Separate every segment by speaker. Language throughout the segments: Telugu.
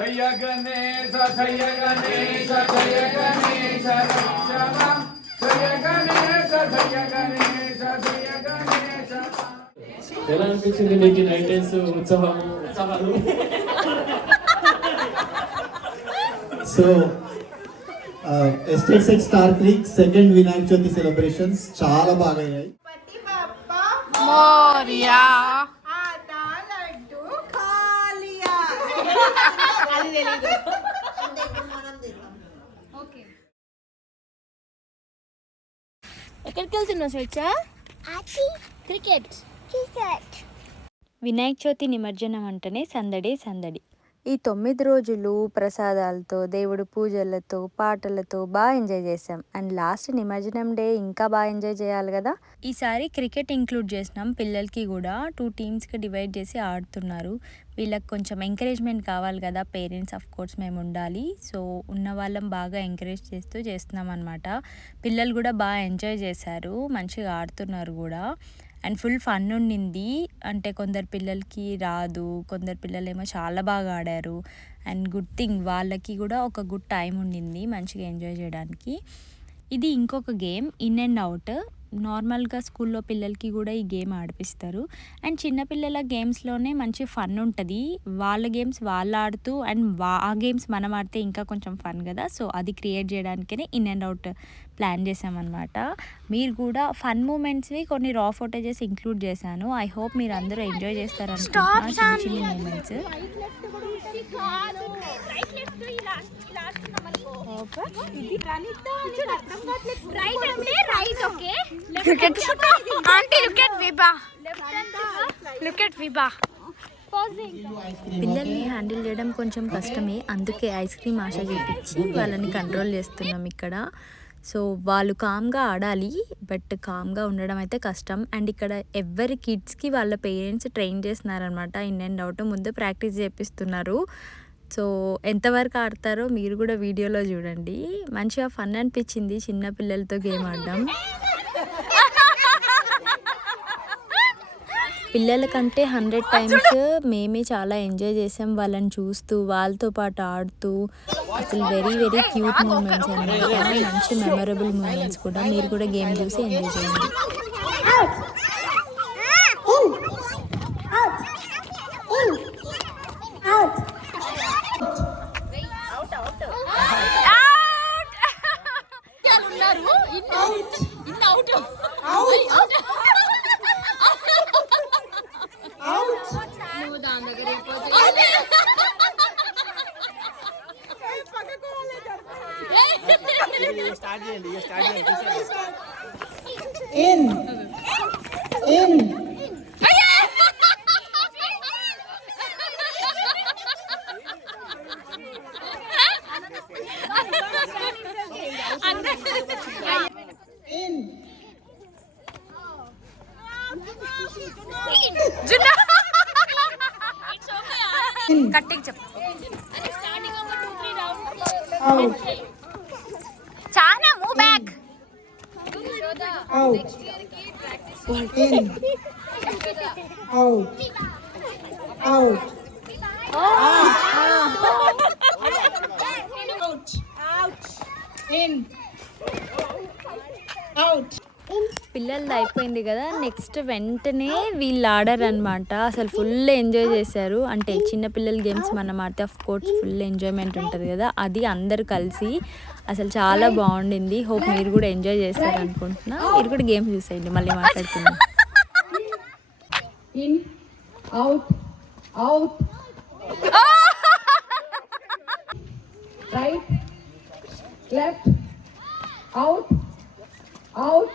Speaker 1: జయ గణేశ జయ గణేశ జయ గణేశ రక్షణ జయ గణేశ జయ గణేశ జయ గణేశ
Speaker 2: ఎలా అనిపించింది మీకు నైన్ డేస్ ఉత్సవం? ఉత్సవాలు?
Speaker 3: So estate set star creek second Vinayaka Chavithi celebrations చాలా బాగా అయ్యాయి.
Speaker 4: అది తెలీదు ఎక్కడికి వెళ్తున్నావు స్వేచ్ఛ? క్రికెట్.
Speaker 5: వినాయక చవితి నిమజ్జనం అంటేనే సందడే సందడి. ఈ తొమ్మిది రోజులు ప్రసాదాలతో దేవుడు పూజలతో పాటలతో బాగా ఎంజాయ్ చేసాం అండ్ లాస్ట్ నిమజ్జనం డే ఇంకా బాగా ఎంజాయ్ చేయాలి కదా? ఈసారి క్రికెట్ ఇంక్లూడ్ చేసినాం. పిల్లలకి కూడా టూ టీమ్స్కి డివైడ్ చేసి ఆడుతున్నారు. వీళ్ళకి కొంచెం ఎంకరేజ్మెంట్ కావాలి కదా పేరెంట్స్ ఆఫ్ కోర్స్ మేము ఉండాలి. సో ఉన్న వాళ్ళం బాగా ఎంకరేజ్ చేస్తూ చేస్తున్నాం అనమాట పిల్లలు కూడా బాగా ఎంజాయ్ చేశారు మంచిగా ఆడుతున్నారు కూడా. అండ్ ఫుల్ ఫన్ ఉండింది. అంటే కొందరు పిల్లలకి రాదు కొందరు పిల్లలేమో చాలా బాగా ఆడారు. అండ్ గుడ్ థింగ్ వాళ్ళకి కూడా ఒక గుడ్ టైం ఉండింది మంచిగా ఎంజాయ్ చేయడానికి. ఇది ఇంకొక గేమ్ ఇన్ అండ్ అవుట్ నార్మల్గా స్కూల్లో పిల్లలకి కూడా ఈ గేమ్ ఆడిపిస్తారు. అండ్ చిన్నపిల్లల గేమ్స్లోనే మంచి ఫన్ ఉంటుంది. వాళ్ళ గేమ్స్ వాళ్ళు ఆడుతూ అండ్ వా ఆ గేమ్స్ మనం ఆడితే ఇంకా కొంచెం ఫన్ కదా. సో అది క్రియేట్ చేయడానికనే ఇన్ అండ్ అవుట్ ప్లాన్ చేసామన్నమాట మీరు కూడా ఫన్ మూమెంట్స్వి కొన్ని రా ఫోటేజెస్ ఇంక్లూడ్ చేశాను. ఐ హోప్ మీరు అందరూ ఎంజాయ్ చేస్తారు అనుకుంటున్నా చిన్న చిన్న మూమెంట్స్. పిల్లల్ని హ్యాండిల్ చేయడం కొంచెం కష్టమే. అందుకే ఐస్ క్రీమ్ ఆశ చూపించి వాళ్ళని కంట్రోల్ చేస్తున్నాం ఇక్కడ. సో వాళ్ళు కామ్గా ఆడాలి బట్ కామ్గా ఉండడం అయితే కష్టం. అండ్ ఇక్కడ ఎవరి కిడ్స్కి వాళ్ళ పేరెంట్స్ ట్రైన్ చేస్తున్నారనమాట ఇన్ అండ్ అవుట్ ముందు ప్రాక్టీస్ చేపిస్తున్నారు. సో ఎంతవరకు ఆడతారో మీరు కూడా వీడియోలో చూడండి. మంచిగా ఫన్ అనిపించింది చిన్న పిల్లలతో గేమ్ ఆడడం. పిల్లలకంటే హండ్రెడ్ టైమ్స్ మేమే చాలా ఎంజాయ్ చేసాం వాళ్ళని చూస్తూ వాళ్ళతో పాటు ఆడుతూ. అసలు వెరీ వెరీ క్యూట్ మూమెంట్స్ అండి మంచి మెమరబుల్ మూమెంట్స్ కూడా. మీరు కూడా గేమ్ చూసి ఎంజాయ్ చేయండి
Speaker 4: ఉన్నారు ఇన్ని ఇన్ని అవుట్ నువ్వు దాని దగ్గర వెళ్ళిపోతే
Speaker 6: ఇన్ ఇన్ ఇన్
Speaker 4: కట్టికి చెప్పు
Speaker 6: అవుట్
Speaker 4: చాలా move back
Speaker 6: out in out out in out
Speaker 5: పిల్లలది అయిపోయింది కదా నెక్స్ట్ వెంటనే వీళ్ళు ఆడారు అనమాట అసలు ఫుల్ ఎంజాయ్ చేశారు. అంటే చిన్నపిల్లల గేమ్స్ మనం ఆడితే ఆఫ్ కోర్స్ ఫుల్ ఎంజాయ్మెంట్ ఉంటుంది కదా. అది అందరు కలిసి అసలు చాలా బాగుండింది. హోప్ మీరు కూడా ఎంజాయ్ చేస్తారు అనుకుంటున్నా మీరు కూడా గేమ్స్ చూసేయండి. మళ్ళీ మాట్లాడుకుందాం.
Speaker 6: Right, left, out, out.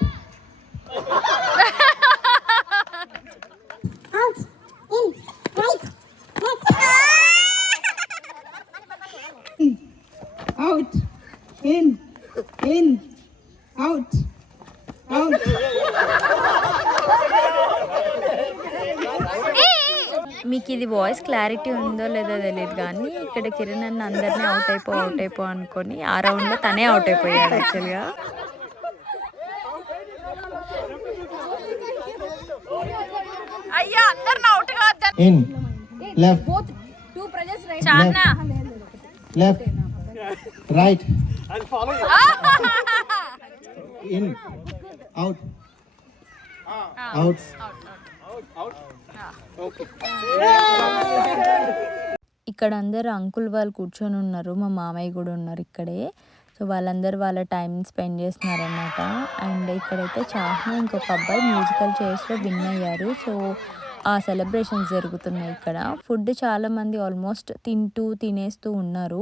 Speaker 6: out, in, right, left. Out, in, in, out, out.
Speaker 5: మీకు ఇది వాయిస్ క్లారిటీ ఉందో లేదో తెలియదు కానీ ఇక్కడ కిరణ్ అన్న అందరినీ అవుట్ అయిపో అవుట్ అయిపో అనుకొని ఆ రౌండ్లో తనే అవుట్ అయిపోయాడు యాక్చువల్గా
Speaker 4: అయ్యా అందరు అవుట్
Speaker 3: ఇన్ లెఫ్ట్
Speaker 4: చాలా
Speaker 3: left, right, in, out, out.
Speaker 5: ఇక్కడ అందరు అంకుల్ వాళ్ళు కూర్చొని ఉన్నారు మా మామయ్య కూడా ఉన్నారు ఇక్కడే. సో వాళ్ళందరూ వాళ్ళ టైం స్పెండ్ చేస్తున్నారన్నమాట. అండ్ ఇక్కడైతే చాలా ఇంకొక అబ్బాయి మ్యూజికల్ చైర్స్లో విన్ అయ్యారు. సో ఆ సెలబ్రేషన్స్ జరుగుతున్నాయి ఇక్కడ. ఫుడ్ చాలామంది ఆల్మోస్ట్ తింటూ తినేస్తూ ఉన్నారు.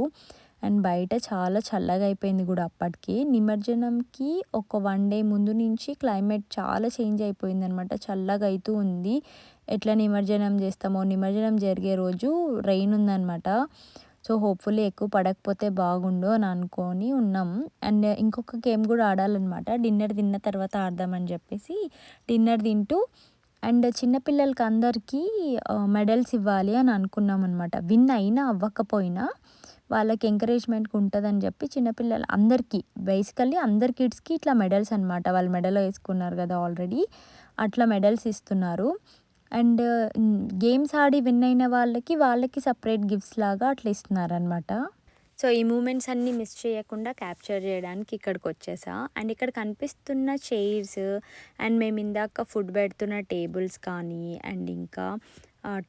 Speaker 5: అండ్ బయట చాలా చల్లగా అయిపోయింది కూడా అప్పటికి. నిమజ్జనంకి ఒక వన్ డే ముందు నుంచి క్లైమేట్ చాలా చేంజ్ అయిపోయింది అనమాట చల్లగా అవుతూ ఉంది. ఎట్లా నిమజ్జనం చేస్తామో నిమజ్జనం జరిగే రోజు రెయిన్ ఉందన్నమాట. సో హోప్ఫుల్లీ ఎక్కువ పడకపోతే బాగుండు అని అనుకొని ఉన్నాం. అండ్ ఇంకొక గేమ్ కూడా ఆడాలన్నమాట. డిన్నర్ తిన్న తర్వాత ఆడదామని చెప్పేసి డిన్నర్ తింటూ అండ్ చిన్నపిల్లలకి అందరికీ మెడల్స్ ఇవ్వాలి అని అనుకున్నాం అనమాట విన్ అయినా అవ్వకపోయినా వాళ్ళకి ఎంకరేజ్మెంట్కి ఉంటుందని చెప్పి చిన్నపిల్లలు అందరికీ బేసికల్లీ అందరి కిడ్స్కి ఇట్లా మెడల్స్ అనమాట వాళ్ళు మెడల్ వేసుకున్నారు కదా ఆల్రెడీ అట్లా మెడల్స్ ఇస్తున్నారు. అండ్ గేమ్స్ ఆడి విన్ అయిన వాళ్ళకి వాళ్ళకి సపరేట్ గిఫ్ట్స్ లాగా అట్లా ఇస్తున్నారనమాట సో ఈ మూమెంట్స్ అన్నీ మిస్ చేయకుండా క్యాప్చర్ చేయడానికి ఇక్కడికి వచ్చేసా. అండ్ ఇక్కడ కనిపిస్తున్న చైర్స్ అండ్ మేము ఇందాక ఫుడ్ పెడుతున్న టేబుల్స్ కానీ అండ్ ఇంకా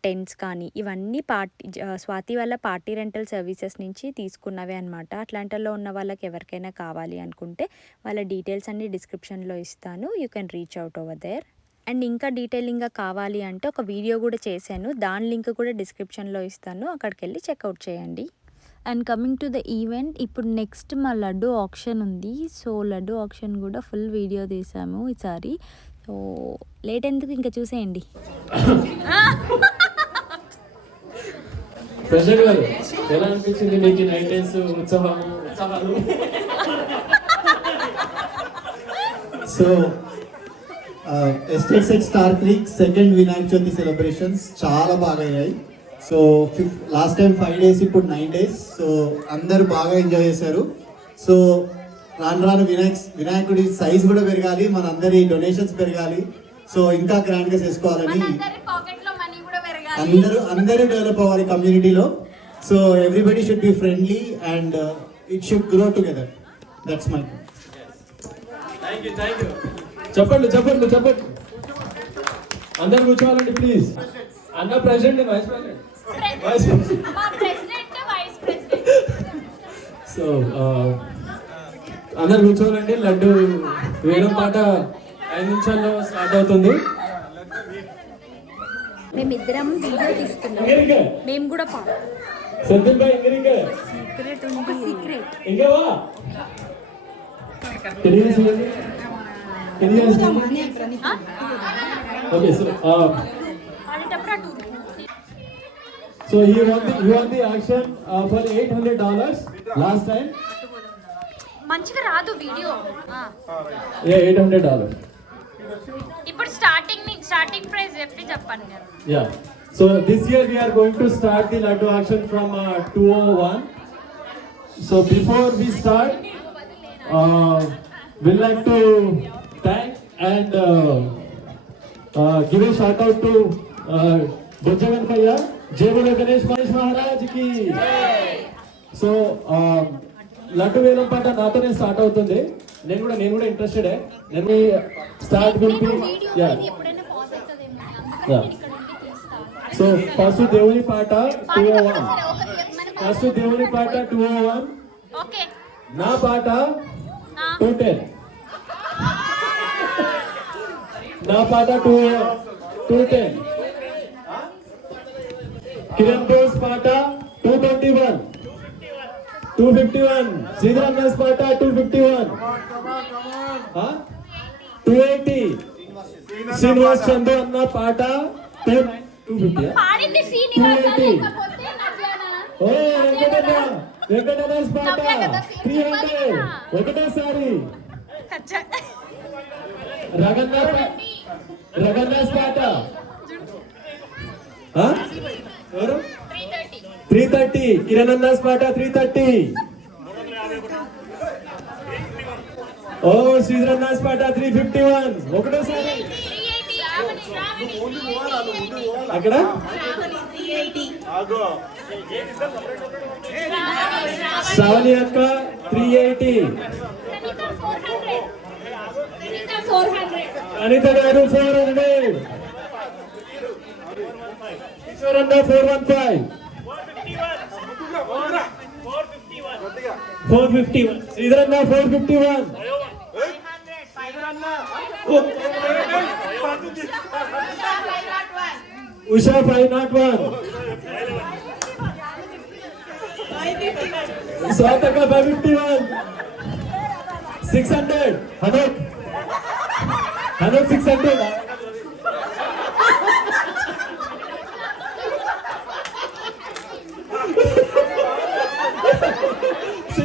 Speaker 5: టెంట్స్ కానీ ఇవన్నీ పార్టీ స్వాతి వాళ్ళ పార్టీ రెంటల్ సర్వీసెస్ నుంచి తీసుకున్నవే అనమాట అట్లాంటిలో ఉన్న వాళ్ళకి ఎవరికైనా కావాలి అనుకుంటే వాళ్ళ డీటెయిల్స్ అన్ని డిస్క్రిప్షన్లో ఇస్తాను. You can reach out over there. And ఇంకా డీటెయిలింగ్గా కావాలి అంటే ఒక వీడియో కూడా చేశాను. దాని లింక్ కూడా డిస్క్రిప్షన్లో ఇస్తాను. అక్కడికి వెళ్ళి చెక్అవుట్ చేయండి. And coming to the event ఇప్పుడు నెక్స్ట్ మా లడ్డు ఆప్షన్ ఉంది. సో లడ్డు ఆప్షన్ కూడా ఫుల్ వీడియో తీసాము ఈసారి సో లేట్ ఎందుకు? ఇంకా చూసేయండి.
Speaker 2: ప్రెసిడెంట్ గారు ఎలా అనిపించింది మీకు నైన్ డేస్ ఉత్సవం? ఉత్సవాలు?
Speaker 3: So estate set star creek second Vinayaka Chavithi celebrations చాలా బాగా అయ్యాయి సో ఫిఫ్ లాస్ట్ టైం ఫైవ్ డేస్ ఇప్పుడు నైన్ డేస్ సో అందరూ బాగా ఎంజాయ్ చేశారు. సో రాను రాను వినాయక్ వినాయకుడి సైజ్ కూడా పెరగాలి మన అందరి డొనేషన్స్ పెరగాలి. సో ఇంకా గ్రాండ్గా చేసుకోవాలని అందరూ అందరూ డెవలప్ అవ్వాలి కమ్యూనిటీలో so everybody should be friendly and it should grow together that's my
Speaker 2: thank you thank you చెప్పండి చెప్పండి చెప్పండి. అందరు కూర్చోవాలండి ప్లీజ్ అన్న president vice president vice president so అందరు కూర్చోవాలండి. లడ్డు వేయడం పాట ఐదు నిమిషాల్లో స్టార్ట్ అవుతుంది.
Speaker 5: మేమిద్దరం వీడియో
Speaker 2: ఇంగరిక
Speaker 5: మేము కూడా
Speaker 2: Sandeep bhai secret okay so so won the he won the auction uh, for 800 dollars last time.
Speaker 4: మంచిగా రాదు వీడియో
Speaker 2: yeah 800 dollars
Speaker 4: ఇప్పుడు స్టార్టింగ్ స్టార్టింగ్ ప్రైస్ చెప్పి చెప్పండి నేను
Speaker 2: yeah so this year we are going to start the laddu auction from uh, 201 so before we start uh, we'd like to thank and uh, uh, give a shout out to uh, Bojjagan Bhaiya జై బోలో గణేష్ మహేష్ మహారాజ్ కి సో లడ్డు వేలం పాట నాతోనే స్టార్ట్ అవుతుంది. నేను కూడా నేను కూడా ఇంట్రెస్టెడ్ నేను start will be yeah yeah so first దేవుని పాట టూ ఓ వన్ ఫస్ట్ దేవుని పాట టూ ఓ వన్
Speaker 4: ఓకే.
Speaker 2: నా పాట టూ టెన్ నా పాట two two ten Kiran Bose పాట two twenty one two fifty one Sridharan Das పాట two fifty one two eighty Srinivas Chandra అన్న పాట టూ టూ ఫిఫ్టీ
Speaker 4: పాడింది శ్రీనివాస
Speaker 2: 280.
Speaker 4: లేకపోతే నవ్యానా
Speaker 2: ఓ వెంకటన్న వెంకటదాస్ పాట త్రీ హండ్రెడ్ ఒకటేసారి రగన్న రగన్నాస్ పాట ఆ? Three thirty. కిరణ్ అన్నాస్ పాట త్రీ థర్టీ. ఓ శ్రీధర్ నాస్ పాట త్రీ ఫిఫ్టీ వన్. ఒకటేసారి. అక్కడ? శ్రావణి అక్క three eighty. Anitha garu four hundred. Kishore అన్న four one five. Four fifty one Sridhar అన్న four fifty one Usha five nought one Swathaka five fifty one six hundred Hanok Hanok six hundred six hundred Hanok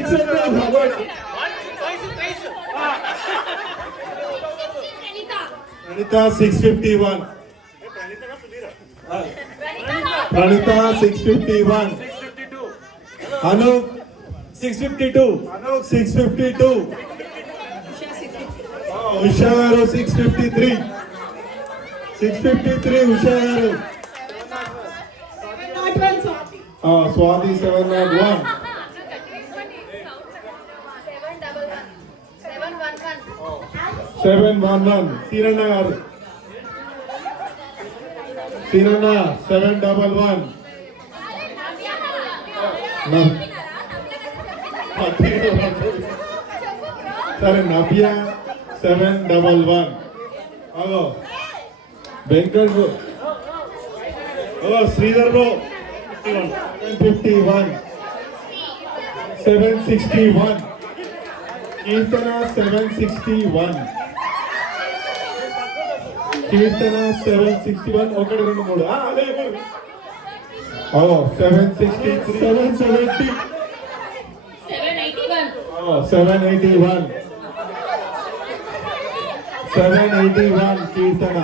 Speaker 7: Pranitha six fifty one. Pranitha six fifty one. Anu
Speaker 2: six fifty two.
Speaker 7: Anu six fifty two. Usha గారు six fifty three. Six fifty three Usha గారు. ఆ, Swathi seven nought one. Seven one one Seeranna గారు సీరన్న సెవెన్ డబల్ వన్ సరే నవ్య సెవెన్ డబల్ వన్ అగో వెంకట్ బ్రో. ఓ Sridhar bro fifty one seven sixty one Keerthana seven sixty one Keerthana seven sixty one ఒకటి రెండు మూడు. Seven sixty seven seventy seven eighty one seven eighty one Keerthana.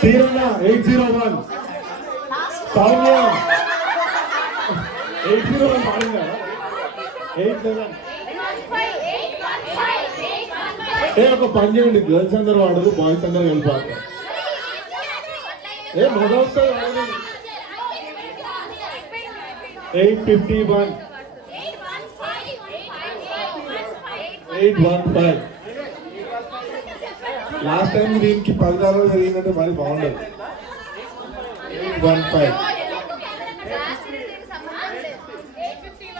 Speaker 7: Seeranna eight zero one Soumya. Eight zero one పాడిందా eight seven ఏ ఒక పని చేయండి. గర్ల్స్ అందరూ వాడరు బాయ్స్ అందరూ వెళ్ళిపోతారు ఏ మగ వస్తుంది eight fifty one. Eight one five. Last time దీనికి పదహారు జరిగిందంటే మరి బాగుండదు. Eight one five.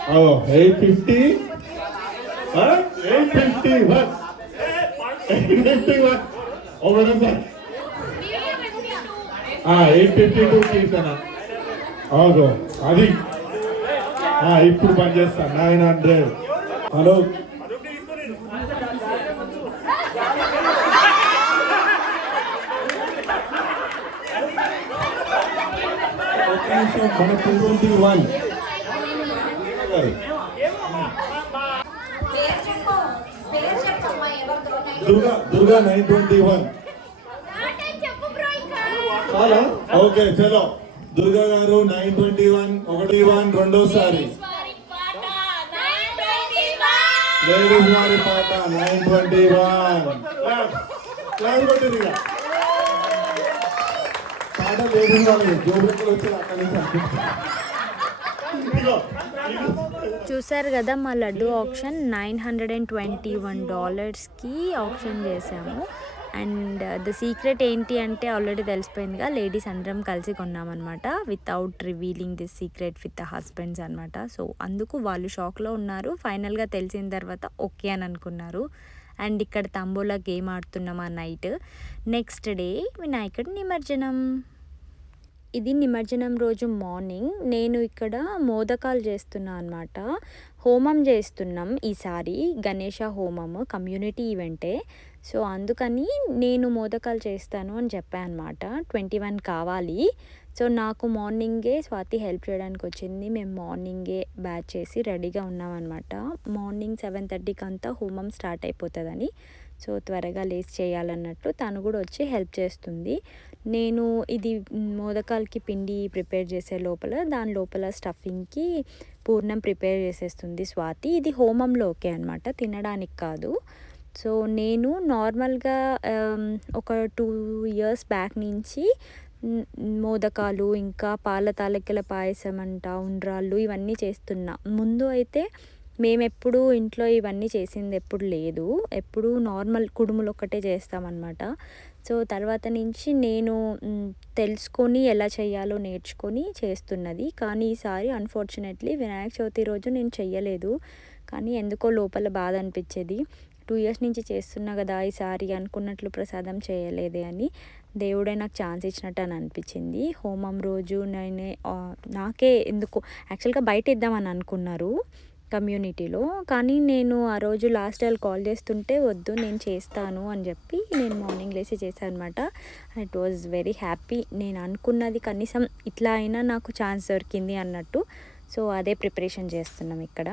Speaker 7: Eight fifty? Eight fifty one. Eight fifty one. ఒకటేసారి ఎయిట్ ఫిఫ్టీ టూ కీర్తన అవును అది. ఇప్పుడు పనిచేస్తాను నైన్ హండ్రెడ్. హలో. ఒక నిమిషం మన two twenty one Durga Durga nine twenty one. చాలా? ఓకే చలో. దుర్గా గారు నైన్ ట్వంటీ వన్ ఒకటి వన్ రెండోసారి. లేడీస్ వారి పాట నైన్ ట్వంటీ వన్. పాట లేడీస్ వారి జోబులకి వచ్చి అక్కడి నుంచి. అనిపిస్తుంది.
Speaker 5: చూసారు కదా మా laddu option nine hundred and twenty one డాలర్స్కి option చేసాము అండ్ uh, ద సీక్రెట్ ఏంటి అంటే ఆల్రెడీ తెలిసిపోయిందిగా లేడీస్ అందరం కలిసి కొన్నామన్నమాట without revealing this secret with the husbands అనమాట సో అందుకు వాళ్ళు షాక్లో ఉన్నారు. ఫైనల్గా తెలిసిన తర్వాత ఓకే అని అనుకున్నారు. అండ్ ఇక్కడ తంబోలా గేమ్ ఆడుతున్నాం ఆ నైట్. నెక్స్ట్ డే వినాయకుడి నిమజ్జనం. ఇది నిమజ్జనం రోజు మార్నింగ్. నేను ఇక్కడ మోదకాలు చేస్తున్నా అనమాట హోమం చేస్తున్నాం ఈసారి. గణేష హోమము కమ్యూనిటీ ఈవెంటే. సో అందుకని నేను మోదకాలు చేస్తాను అని చెప్పాను అనమాట ట్వంటీ వన్ కావాలి. సో నాకు మార్నింగే స్వాతి హెల్ప్ చేయడానికి వచ్చింది. మేము మార్నింగే బ్యాచ్ చేసి రెడీగా ఉన్నామన్నమాట మార్నింగ్ సెవెన్ థర్టీకి అంతా హోమం స్టార్ట్ అయిపోతుందని. సో త్వరగా లేస్ చేయాలన్నట్టు తను కూడా వచ్చి హెల్ప్ చేస్తుంది. నేను ఇది మోదకాలకి పిండి ప్రిపేర్ చేసే లోపల దాని లోపల స్టఫింగ్కి పూర్ణం ప్రిపేర్ చేసేస్తుంది స్వాతి. ఇది హోమంలో ఓకే అనమాట తినడానికి కాదు. సో నేను నార్మల్గా ఒక టూ ఇయర్స్ బ్యాక్ నుంచి మోదకాలు ఇంకా పాల తాలకెల పాయసం అంట ఉండ్రాళ్ళు ఇవన్నీ చేస్తున్నా. ముందు అయితే మేమెప్పుడు ఇంట్లో ఇవన్నీ చేసింది ఎప్పుడు లేదు. ఎప్పుడు నార్మల్ కుడుములు ఒక్కటే చేస్తామన్నమాట. సో తర్వాత నుంచి నేను తెలుసుకొని ఎలా చేయాలో నేర్చుకొని చేస్తున్నది. కానీ ఈసారి అన్ఫార్చునేట్లీ వినాయక చవితి రోజు నేను చెయ్యలేదు. కానీ ఎందుకో లోపల బాధ అనిపించేది. టూ ఇయర్స్ నుంచి చేస్తున్నా కదా ఈసారి అనుకున్నట్లు ప్రసాదం చేయలేదే అని దేవుడే నాకు ఛాన్స్ ఇచ్చినట్టు అని అనిపించింది. హోమం రోజు నేనే నాకే ఎందుకు యాక్చువల్గా బయట ఇద్దామని అనుకున్నారు. కమ్యూనిటీలో. కానీ నేను ఆ రోజు లాస్ట్ వాళ్ళు కాల్ చేస్తుంటే వద్దు నేను చేస్తాను అని చెప్పి నేను మార్నింగ్ లేచి చేశాను అనమాట ఇట్ వాజ్ వెరీ హ్యాపీ నేను అనుకున్నది కనీసం ఇట్లా అయినా నాకు ఛాన్స్ దొరికింది అన్నట్టు. సో అదే ప్రిపరేషన్ చేస్తున్నాం ఇక్కడ.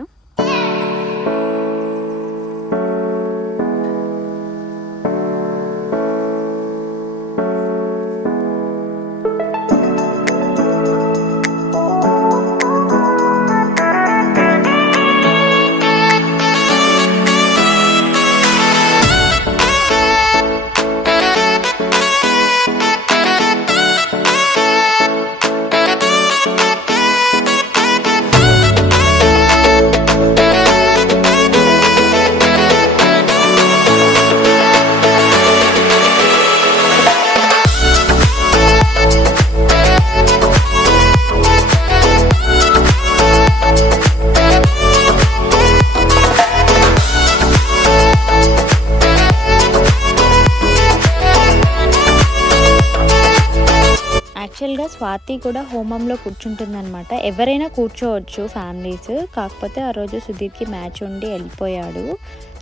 Speaker 5: యాక్చువల్గా స్వాతి కూడా హోమంలో కూర్చుంటుందన్నమాట. ఎవరైనా కూర్చోవచ్చు ఫ్యామిలీస్. కాకపోతే ఆ రోజు సుధీర్కి మ్యాచ్ ఉండి వెళ్ళిపోయాడు.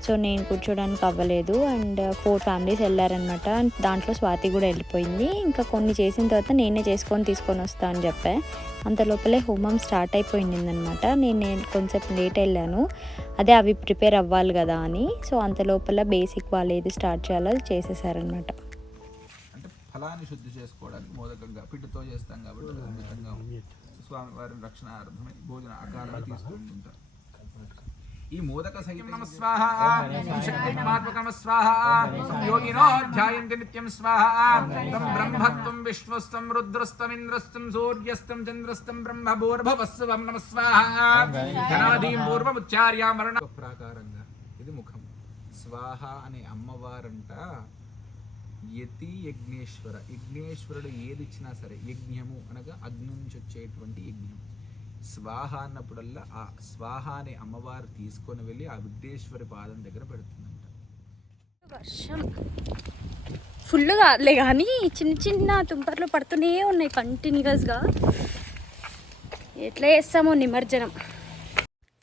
Speaker 5: సో నేను కూర్చోడానికి అవ్వలేదు. అండ్ ఫోర్ ఫ్యామిలీస్ వెళ్ళారనమాట దాంట్లో స్వాతి కూడా వెళ్ళిపోయింది. ఇంకా కొన్ని చేసిన తర్వాత నేనే చేసుకొని తీసుకొని వస్తా అని చెప్పా. అంత లోపలే హోమం స్టార్ట్ అయిపోయింది అనమాట నేను నేను కొంచెం లేట్ వెళ్ళాను. అదే అవి ప్రిపేర్ అవ్వాలి కదా అని. సో అంత లోపల బేసిక్ వాళ్ళు ఏది స్టార్ట్ చేయాలో చేసేసారనమాట
Speaker 1: ఫలాన్ని శుద్ధి చేసుకోవడానికి మోదకంగా పిండితో చేస్తాం కాబట్టి అది అద్భుతంగా. స్వామివారిని రక్షణార్థమై భోజన ఆకారాలు తీసుకుంటుంటారు. ఈ మోదక సహితం స్వాహ శక్తి మహాత్మకమ స్వాహ యోగినో ధ్యాయంతి నిత్యం స్వాహ తం బ్రహ్మత్వం విష్ణుస్తం రుద్రస్తం ఇంద్రస్తం సూర్యస్తం చంద్రస్తం బ్రహ్మ భూర్భవస్వం నమ స్వాహ. ధనాదీం పూర్వముచ్చార్య మరణ ప్రాకారంగా ఇది ముఖం. స్వాహ అనే అమ్మవారంట యతి యజ్ఞేశ్వర. యజ్ఞేశ్వరుడు ఏది ఇచ్చినా సరే యజ్ఞము అనగా అగ్ని నుంచి వచ్చేటువంటి యజ్ఞం. స్వాహ అన్నప్పుడల్లా ఆ స్వాహ అనే అమ్మవారు తీసుకొని వెళ్ళి ఆ విఘ్నేశ్వరి పాదం దగ్గర పెడుతుందంట.
Speaker 4: వర్షం ఫుల్ కాదులే కానీ చిన్న చిన్న తుంపర్లు పడుతూనే ఉన్నాయి కంటిన్యూస్గా. ఎట్లా చేస్తామో నిమజ్జనం.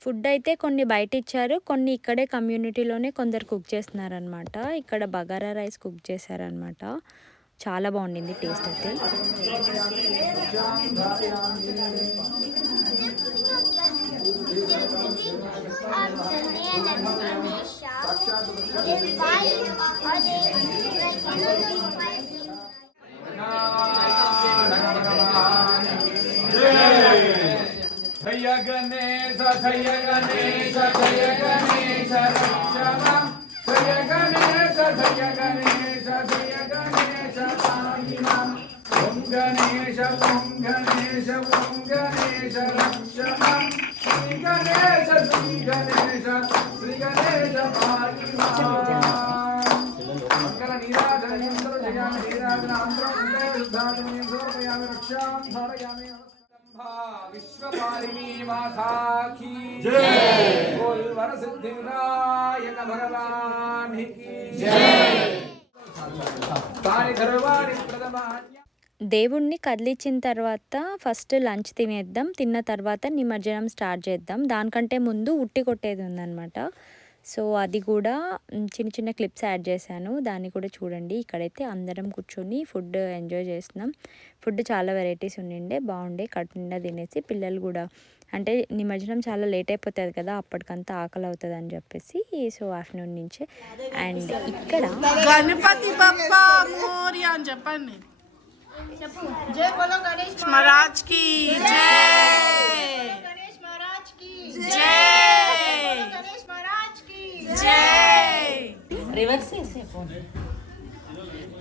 Speaker 5: ఫుడ్ అయితే కొన్ని బయట ఇచ్చారు కొన్ని ఇక్కడే కమ్యూనిటీలోనే కొందరు కుక్ చేస్తున్నారనమాట. ఇక్కడ బగారా రైస్ కుక్ చేశారనమాట. చాలా బాగుండింది టేస్ట్ అయితే.
Speaker 1: వరసిద్ధి వినాయక తాని గర్వాణి ప్రథమాన్య
Speaker 5: దేవుణ్ణి కదిలించిన తర్వాత ఫస్ట్ లంచ్ తినేద్దాం తిన్న తర్వాత నిమజ్జనం స్టార్ట్ చేద్దాం. దానికంటే ముందు ఉట్టి కొట్టేది ఉందన్నమాట. సో అది కూడా చిన్న చిన్న క్లిప్స్ యాడ్ చేశాను. దాన్ని కూడా చూడండి. ఇక్కడైతే అందరం కూర్చొని ఫుడ్ ఎంజాయ్ చేస్తున్నాం. ఫుడ్ చాలా వెరైటీస్ ఉండిండే బాగుండే నిండా తినేసి పిల్లలు కూడా. అంటే నిమజ్జనం చాలా లేట్ అయిపోతుంది కదా అప్పటికంతా ఆకలి అవుతుంది అని చెప్పేసి సో ఆఫ్టర్నూన్ నుంచే. అండ్ ఇక్కడ
Speaker 8: గణపతి బప్ప మోరియా అని చెప్పండి. మహారాజ్. కి జై. జై జై.
Speaker 9: రివర్స్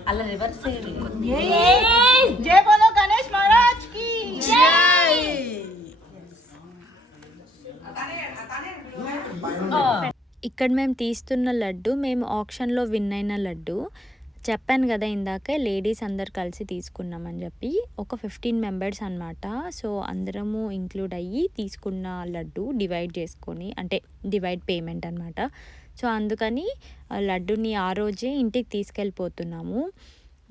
Speaker 9: అలా రివర్స్
Speaker 8: జై. బోలో గణేష్ మహారాజ్కి
Speaker 5: ఇక్కడ మేము తీస్తున్న లడ్డు మేము ఆప్షన్లో విన్ అయిన లడ్డు. చెప్పాను కదా ఇందాక లేడీస్ అందరు కలిసి తీసుకున్నామని చెప్పి ఒక ఫిఫ్టీన్ మెంబర్స్ అనమాట సో అందరము ఇంక్లూడ్ అయ్యి తీసుకున్న లడ్డు డివైడ్ చేసుకొని అంటే డివైడ్ పేమెంట్ అనమాట సో అందుకని ఆ లడ్డుని ఆ రోజే ఇంటికి తీసుకెళ్ళిపోతున్నాము.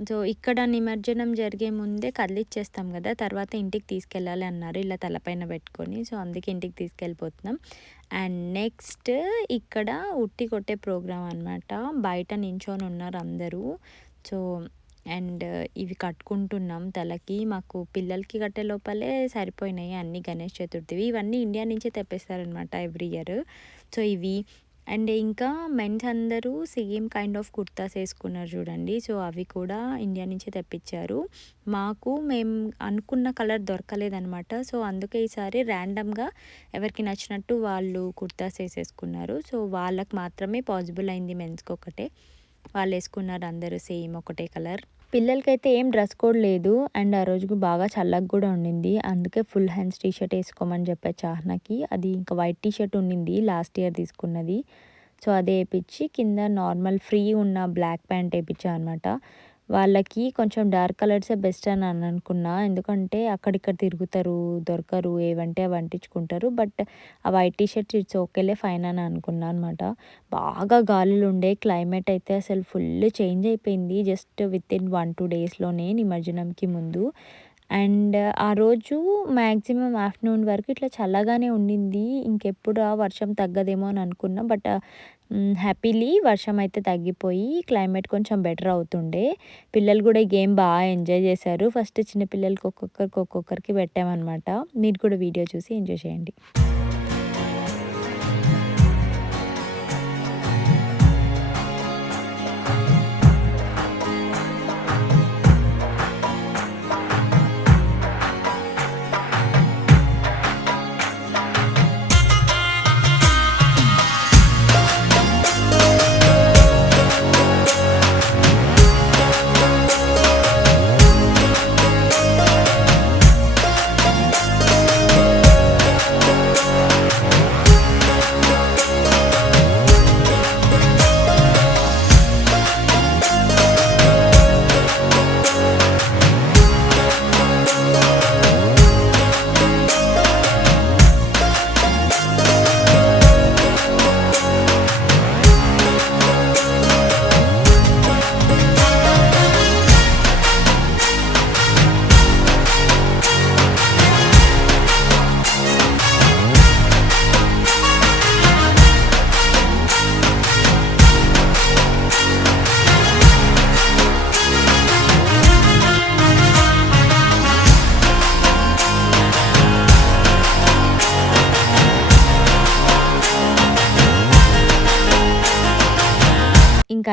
Speaker 5: సో ఇక్కడ నిమజ్జనం జరిగే ముందే కదిలిచ్చేస్తాం కదా తర్వాత ఇంటికి తీసుకెళ్ళాలి అన్నారు. ఇలా తలపైన పెట్టుకొని సో అందుకే ఇంటికి తీసుకెళ్ళిపోతున్నాం. అండ్ నెక్స్ట్ ఇక్కడ ఉట్టి కొట్టే ప్రోగ్రాం అనమాట బయట నించొని ఉన్నారు అందరూ. సో అండ్ ఇవి కట్టుకుంటున్నాం తలకి. మాకు పిల్లలకి కట్టే లోపలే సరిపోయినాయి అన్ని గణేష్ చతుర్థివి. ఇవన్నీ ఇండియా నుంచే తెప్పిస్తారనమాట ఎవ్రీ ఇయర్. సో ఇవి అండ్ ఇంకా మెన్స్ అందరూ సేమ్ కైండ్ ఆఫ్ కుర్తాస్ వేసుకున్నారు చూడండి. సో అవి కూడా ఇండియా నుంచే తెప్పించారు. మాకు మేము అనుకున్న కలర్ దొరకలేదనమాట సో అందుకే ఈసారి ర్యాండమ్గా ఎవరికి నచ్చినట్టు వాళ్ళు కుర్తాస్ వేసేసుకున్నారు. సో వాళ్ళకి మాత్రమే పాసిబుల్ అయింది మెన్స్కి ఒకటే. వాళ్ళు వేసుకున్నారు అందరూ సేమ్ ఒకటే కలర్. పిల్లలకైతే ఏం డ్రెస్ కోడ్ లేదు. అండ్ ఆ రోజుకు బాగా చల్లగా కూడా ఉండింది. అందుకే ఫుల్ హ్యాండ్స్ టీ షర్ట్ వేసుకోమని చెప్పా చాహ్నాకి. అది ఇంకా వైట్ టీ షర్ట్ ఉండింది లాస్ట్ ఇయర్ తీసుకున్నది. సో అదే వేయించి కింద నార్మల్ ఫ్రీ ఉన్న బ్లాక్ ప్యాంట్ వేయించాను అనమాట వాళ్ళకి కొంచెం డార్క్ కలర్సే బెస్ట్ అని అని అనుకున్నా. ఎందుకంటే అక్కడిక్కడ తిరుగుతారు దొరకరు ఏవంటే అవి అంటించుకుంటారు. బట్ ఆ వైట్ టీషర్ట్స్ ఇట్స్ ఓకేలే ఫైన్ అని అనుకున్నా అనమాట బాగా గాలులు ఉండే క్లైమేట్ అయితే అసలు ఫుల్ చేంజ్ అయిపోయింది. Just with in one two డేస్లోనే నిమజ్జనంకి ముందు. అండ్ ఆ రోజు మ్యాక్సిమం ఆఫ్టర్నూన్ వరకు ఇట్లా చల్లగానే ఉండింది. ఇంకెప్పుడు ఆ వర్షం తగ్గదేమో అని అనుకున్నా. But happily. వర్షం అయితే తగ్గిపోయి క్లైమేట్ కొంచెం బెటర్ అవుతుండే. పిల్లలు కూడా ఈ గేమ్ బాగా ఎంజాయ్ చేశారు. ఫస్ట్ చిన్న పిల్లలకి ఒక్కొక్కరికి ఒక్కొక్కరికి పెట్టామన్నమాట. మీరు కూడా వీడియో చూసి ఎంజాయ్ చేయండి.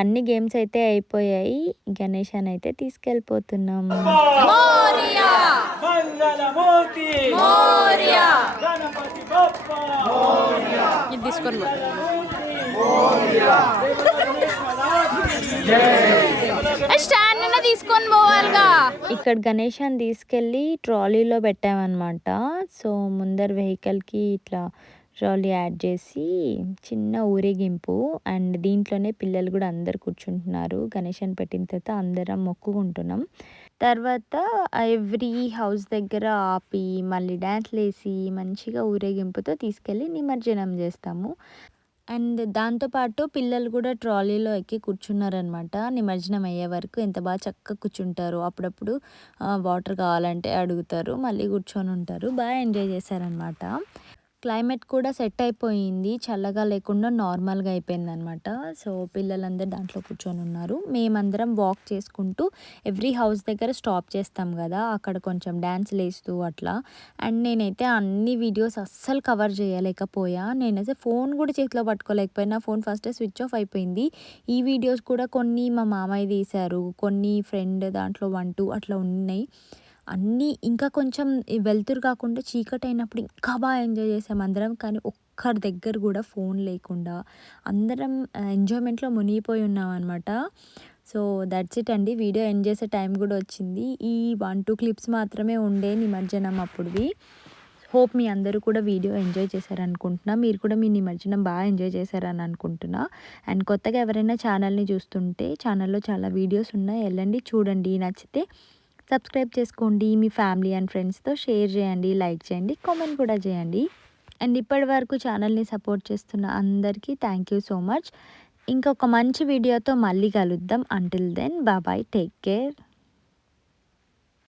Speaker 5: అన్ని గేమ్స్ అయితే అయిపోయాయి. గణేష్ అని అయితే తీసుకెళ్ళిపోతున్నాం.
Speaker 8: ఇది తీసుకొని
Speaker 4: స్టాండ్ అన్న తీసుకొని పోవాలిగా.
Speaker 5: ఇక్కడ గణేష్ అని తీసుకెళ్ళి ట్రాలీలో పెట్టామన్నమాట. సో ముందర వెహికల్కి ఇట్లా ట్రాలీ యాడ్ చేసి చిన్న ఊరేగింపు అండ్ దీంట్లోనే పిల్లలు కూడా అందరు కూర్చుంటున్నారు. గణేషన్ పెట్టిన తర్వాత అందరం మొక్కుకుంటున్నాం. తర్వాత ఎవ్రీ హౌస్ దగ్గర ఆపి మళ్ళీ డ్యాన్స్లు వేసి మంచిగా ఊరేగింపుతో తీసుకెళ్ళి నిమజ్జనం చేస్తాము. అండ్ దాంతోపాటు పిల్లలు కూడా ట్రాలీలో ఎక్కి కూర్చున్నారనమాట నిమజ్జనం అయ్యే వరకు ఎంత బాగా చక్కగా కూర్చుంటారు. అప్పుడప్పుడు వాటర్ కావాలంటే అడుగుతారు. మళ్ళీ కూర్చొని ఉంటారు బాగా ఎంజాయ్ చేశారనమాట క్లైమేట్ కూడా సెట్ అయిపోయింది. చల్లగా లేకుండా నార్మల్గా అయిపోయింది అనమాట సో పిల్లలందరూ దాంట్లో కూర్చొని ఉన్నారు. మేమందరం వాక్ చేసుకుంటూ ఎవ్రీ హౌస్ దగ్గర స్టాప్ చేస్తాం కదా అక్కడ కొంచెం డ్యాన్స్ వేస్తూ అట్లా. అండ్ నేనైతే అన్ని వీడియోస్ అస్సలు కవర్ చేయలేకపోయా. నేనైతే ఫోన్ కూడా చేతిలో పట్టుకోలేకపోయినా. ఫోన్ ఫస్ట్ స్విచ్ ఆఫ్ అయిపోయింది. ఈ వీడియోస్ కూడా కొన్ని మా మామయ్య తీశారు. కొన్ని ఫ్రెండ్ దాంట్లో వన్ టూ అట్లా ఉన్నాయి. అన్నీ ఇంకా కొంచెం వెళ్తురు వెలుతురు కాకుండా చీకటి అయినప్పుడు ఇంకా బాగా ఎంజాయ్ చేసాం అందరం. కానీ ఒక్కరి దగ్గర కూడా ఫోన్ లేకుండా అందరం ఎంజాయ్మెంట్లో మునిగిపోయి ఉన్నాం అనమాట సో దట్స్ ఇట్ అండి. వీడియో ఎండ్ చేసే టైం కూడా వచ్చింది. ఈ వన్ టూ క్లిప్స్ మాత్రమే ఉండే నిమజ్జనం అప్పుడువి. హోప్ మీ అందరూ కూడా వీడియో ఎంజాయ్ చేశారనుకుంటున్నా. మీరు కూడా మీ నిమజ్జనం బాగా ఎంజాయ్ చేశారని అనుకుంటున్నా అండ్ కొత్తగా ఎవరైనా ఛానల్ని చూస్తుంటే ఛానల్లో చాలా వీడియోస్ ఉన్నాయి. వెళ్ళండి చూడండి. నచ్చితే సబ్స్క్రైబ్ చేసుకోండి. మీ ఫ్యామిలీ అండ్ ఫ్రెండ్స్తో షేర్ చేయండి లైక్ చేయండి కామెంట్ కూడా చేయండి. అండ్ ఇప్పటి వరకు ఛానల్ని సపోర్ట్ చేస్తున్న అందరికీ థ్యాంక్ యూ సో మచ్. ఇంకొక మంచి వీడియోతో మళ్ళీ కలుద్దాం. Until then bye bye take care